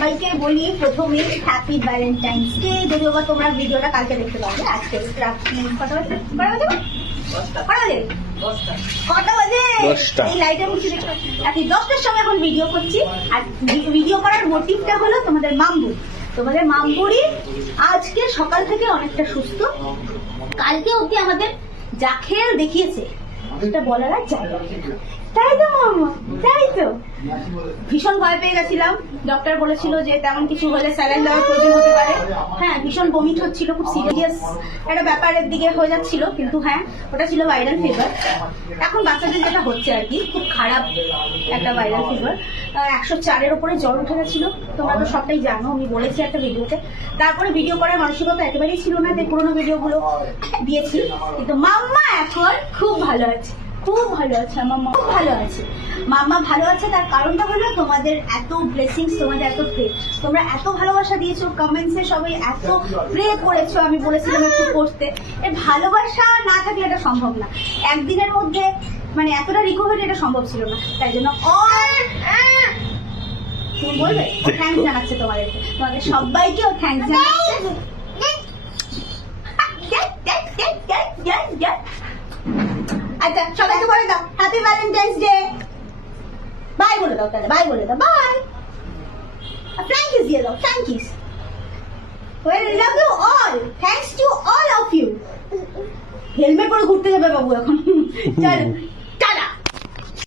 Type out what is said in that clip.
সবাইকে বলি প্রথমে হ্যাপি ভ্যালেন্টাইন্স ডে। যদিও বা তোমরা ভিডিওটা কালকে দেখতে পাবে। আজকে রাত্রি কটা বাজে? এই লাইটের মুছে দেখতে রাত্রি 10টার সময় এখন ভিডিও করছি। আর ভিডিও করার মোটিভটা হলো তোমাদের মাম্বু। তোমাদের মাম্বুরি আজকে সকাল থেকে অনেকটা সুস্থ। কালকে অব্দি আমাদের যা খেল দেখিয়েছে সেটা বলার আর জায়গা নেই। তাই তো মামা, তাই তো। ভীষণ ভয় পেয়ে গেছিলাম। ডক্টর বলেছিল যে তেমন কিছু হলে স্যালাইন দেওয়ার প্রয়োজন হতে পারে। হ্যাঁ, ভীষণ বমিট হচ্ছিল, খুব সিরিয়াস একটা ব্যাপারের দিকে হয়ে যাচ্ছিল। কিন্তু হ্যাঁ, ওটা ছিল ভাইরাল ফিভার। এখন বাচ্চাদের যেটা হচ্ছে আর কি, খুব খারাপ একটা ভাইরাল ফিভার। 104-এর ওপরে জ্বর উঠে গেছিল। তোমরা তো সবটাই জানো, আমি বলেছি একটা ভিডিওতে। তারপরে ভিডিও করার মানসিকতা একেবারেই ছিল না, যে পুরোনো ভিডিওগুলো দিয়েছি। কিন্তু মাম্মা এখন খুব ভালো আছে, খুব ভালো আছে। মাম্মা খুব ভালো আছে। মাম্মা ভালো আছে তার কারণটা হলো তোমাদের এত ব্লেসিংস, তোমাদের এত প্রে। তোমরা এত ভালোবাসা দিয়েছো, কমেন্টসে সবাই এত প্রে করেছো। আমি বলেছিলাম একটু করতে। এই ভালোবাসা না থাকলে এটা সম্ভব না। একদিনের মধ্যে মানে এতটা রিকভারি এটা সম্ভব ছিল না। তাই জন্য তুমি বলবে থ্যাঙ্কস জানাচ্ছে তোমাদেরকে, তোমাদের সবাইকে ও থ্যাঙ্কস জানাচ্ছে। আচ্ছা, সবাইকে বলে দাও হ্যাপি ভ্যালেন্টাইন্স ডে। বাই বলে দাও, তাহলে বাই বলে দাও, বাই। থ্যাঙ্কস দিয়ে দাও, thanks. Well, love you all, thanks to all of you. Helmet পরে ঘুরতে যাবে বাবু এখন। চলো।